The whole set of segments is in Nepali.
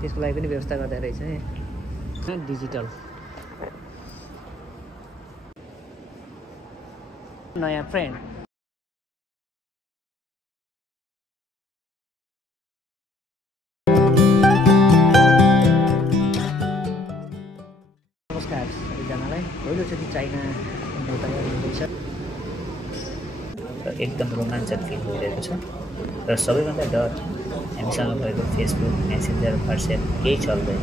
त्यसको लागि पनि व्यवस्था गर्दै रहेछ है डिजिटल नयाँ फ्रेन्ड नमस्कार सबैजनालाई पहिलोचोटि चाइना तयार हुँदैछ र एकदम रोमाञ्चक फिल भइरहेको छ र सबैभन्दा डर हामीसँग भएको फेसबुक मेसेन्जर व्हाट्सएप केही चल्दैन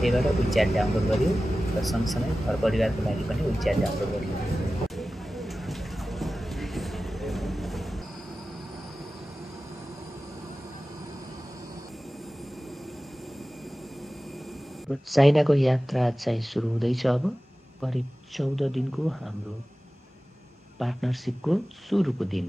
त्यही भएर विच्याट डाउनलोड गर्यो र सँगसँगै घर परिवारको लागि पनि विच्याट डाउनलोड गर्यो चाइनाको यात्रा चाहिँ सुरु हुँदैछ अब करिब 14 दिनको हाम्रो पार्टनरसिपको सुरुको दिन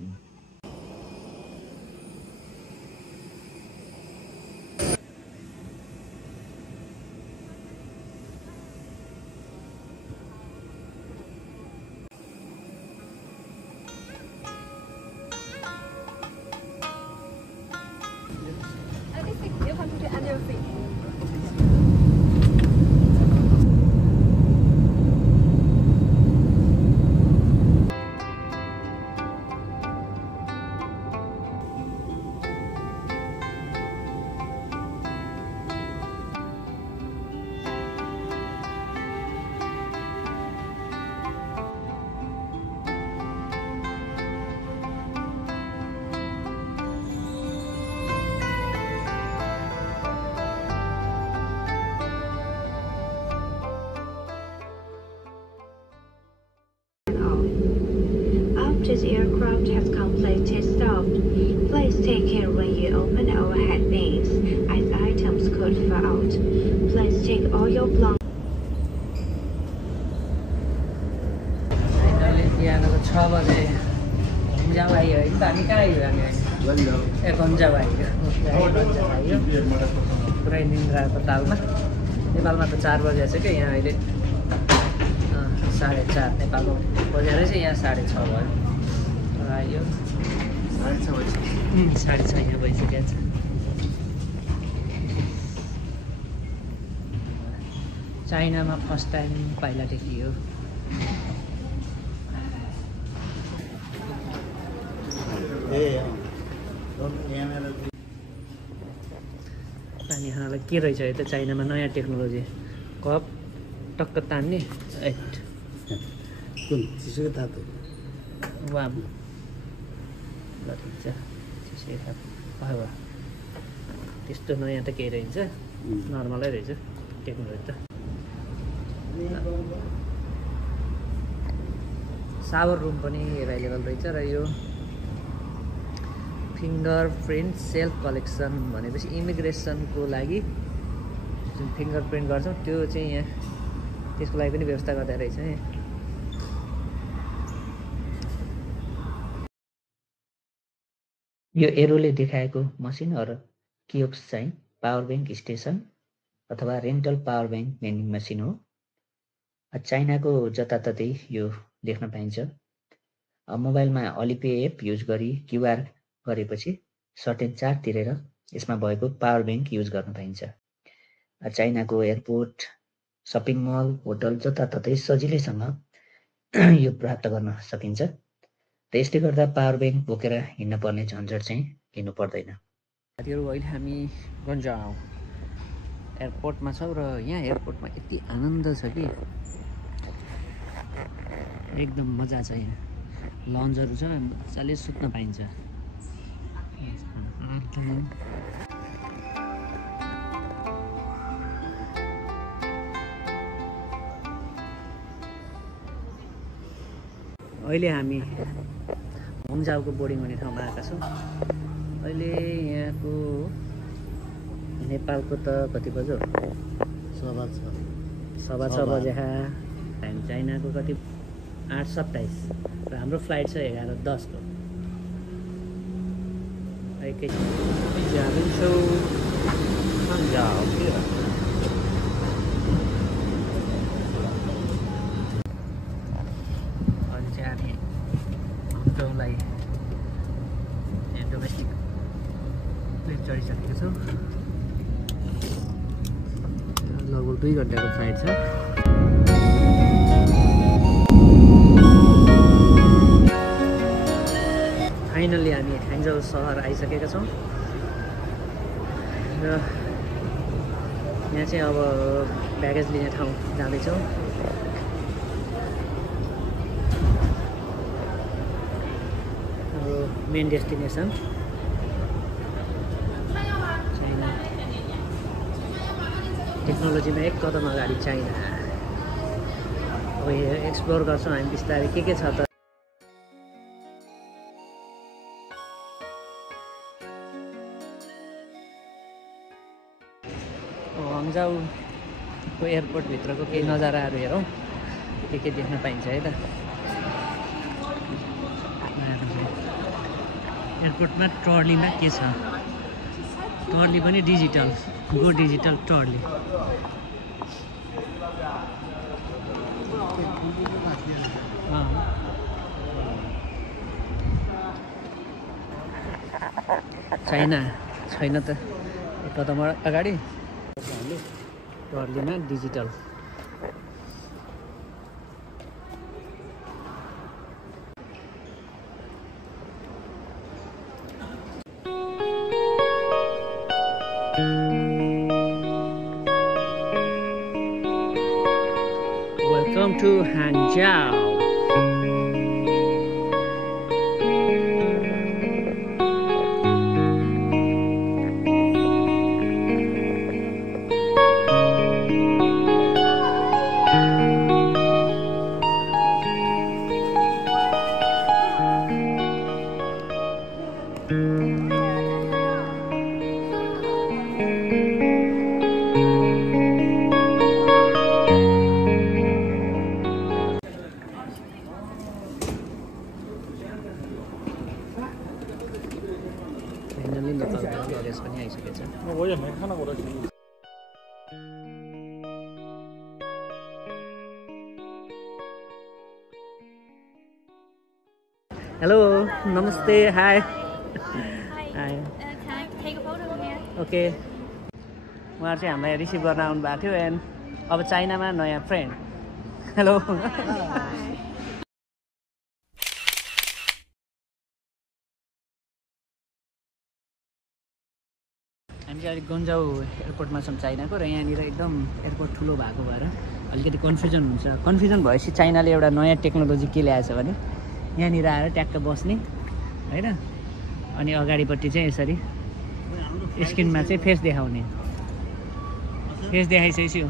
This aircraft has completed stop. Please take care when you open overhead bins, as items could fall out. Please check all your belongings. बिहानको 6 बजे गन्जाउ आयो है हामी कहाँ आयो हामी गन्जाउ आयो पुरै निन्द्राको तालमा नेपालमा त 4 बजे छ क्या यहाँ अहिले 4:30 नेपालको बजेर चाहिँ यहाँ 6:30 भयो आयो 6:30 यहाँ भइसकेको छ चाइनामा फर्स्ट टाइम पहिलादेखि हो पानी खानालाई के रहेछ यो त चाइनामा नयाँ टेक्नोलोजी कप टक्क तान्ने कुन चिसो तातो वाम गरिन्छ चिसो भयो त्यस्तो नयाँ त केही रहेछ नर्मलै रहेछ टेक्नोलोजी त सावर रुम पनि एभाइलेबल रहेछ र यो फिङ्गर प्रिन्ट सेल्फ कलेक्सन भनेपछि इमिग्रेसनको लागि जुन फिङ्गर प्रिन्ट गर्छौँ त्यो चाहिँ यहाँ त्यसको लागि पनि व्यवस्था गर्दै रहेछ है यो एरोले देखाएको मसिन र कियोस्क चाहिँ पावर ब्याङ्क स्टेसन अथवा rental power bank vending machine हो चाइनाको जताततै यो देख्न पाइन्छ मोबाइलमा अलिपे एप युज गरी क्युआर गरेपछि सर्टेन चार्ज तिरेर यसमा भएको पावर ब्याङ्क युज गर्न पाइन्छ चाइनाको एयरपोर्ट सपिङ मल होटल जताततै सजिलैसँग यो प्राप्त गर्न सकिन्छ र यसले गर्दा पावर ब्याङ्क बोकेर हिँड्न पर्ने झन्झट चाहिँ लिनु पर्दैन साथीहरू अहिले हामी गन्जाउ एयरपोर्टमा छौँ र यहाँ एयरपोर्टमा यति आनन्द छ कि एकदम मजा छ यहाँ लन्जहरू छ मजाले सुत्न पाइन्छ अहिले हामी होङजाउको बोर्डिङ हुने ठाउँमा आएका छौँ अहिले यहाँको नेपालको त कति बज्यो 6:15 बजे टाइम चाइनाको कति 8:27 र हाम्रो फ्लाइट छ 11:10 को एकैछिन जान्छौँ होङजाउ हङकङलाई डोमेस्टिक प्लेन चढिसकेको छौँ लगभग 2 घन्टाको फ्लाइट छ। फाइनल्ली हामी ह्याङ्जौ सहर आइसकेका छौँ र यहाँ चाहिँ अब ब्यागेज लिने ठाउँ जाँदैछौँ। Main destination China. टेक्नोलोजीमा एक कदम अगाडि चाइना। अब एक्सप्लोर गर्छौँ हामी बिस्तारै के छ त। हङजाउको एयरपोर्टभित्रको केही नजाराहरू हेरौँ के देख्न पाइन्छ है त। एयरपोर्टमा ट्रलीमा के छ, ट्रली पनि digital, go digital trolley. China छैन त एक कदम अगाडि, ट्रलीमा digital. Welcome to Hangzhou. Finally नेपालको लगेज पनि आइसकेछ। हेलो, नमस्ते, hi. Hi. Can I take a photo here? Okay, उहाँहरू चाहिँ हामीलाई रिसिभ गर्न आउनु भएको थियो एन्ड अब चाइनामा नयाँ फ्रेन्ड। हेलो। हामी चाहिँ अलिक गन्जाउ एयरपोर्टमा छौँ चाइनाको, र यहाँनिर एकदम एयरपोर्ट ठुलो भएको भएर अलिकति कन्फ्युजन हुन्छ। कन्फ्युजन भएपछि चाइनाले एउटा नयाँ टेक्नोलोजी के ल्याएछ भने यहाँनिर आएर ट्याक्क बस्ने होइन, अनि अगाडिपट्टि चाहिँ यसरी स्क्रिनमा चाहिँ फेस देखाउने। फेस देखाइसकेपछि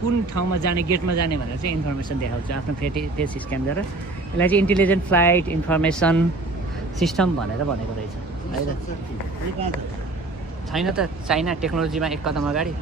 कुन ठाउँमा जाने, गेटमा जाने भनेर चाहिँ इन्फर्मेसन देखाउँछ आफ्नो फेस स्क्यान गरेर। यसलाई चाहिँ इन्टेलिजेन्ट फ्लाइट इन्फर्मेसन सिस्टम भनेर भनेको रहेछ है त। छैन त चाइना टेक्नोलोजीमा एक कदम अगाडि।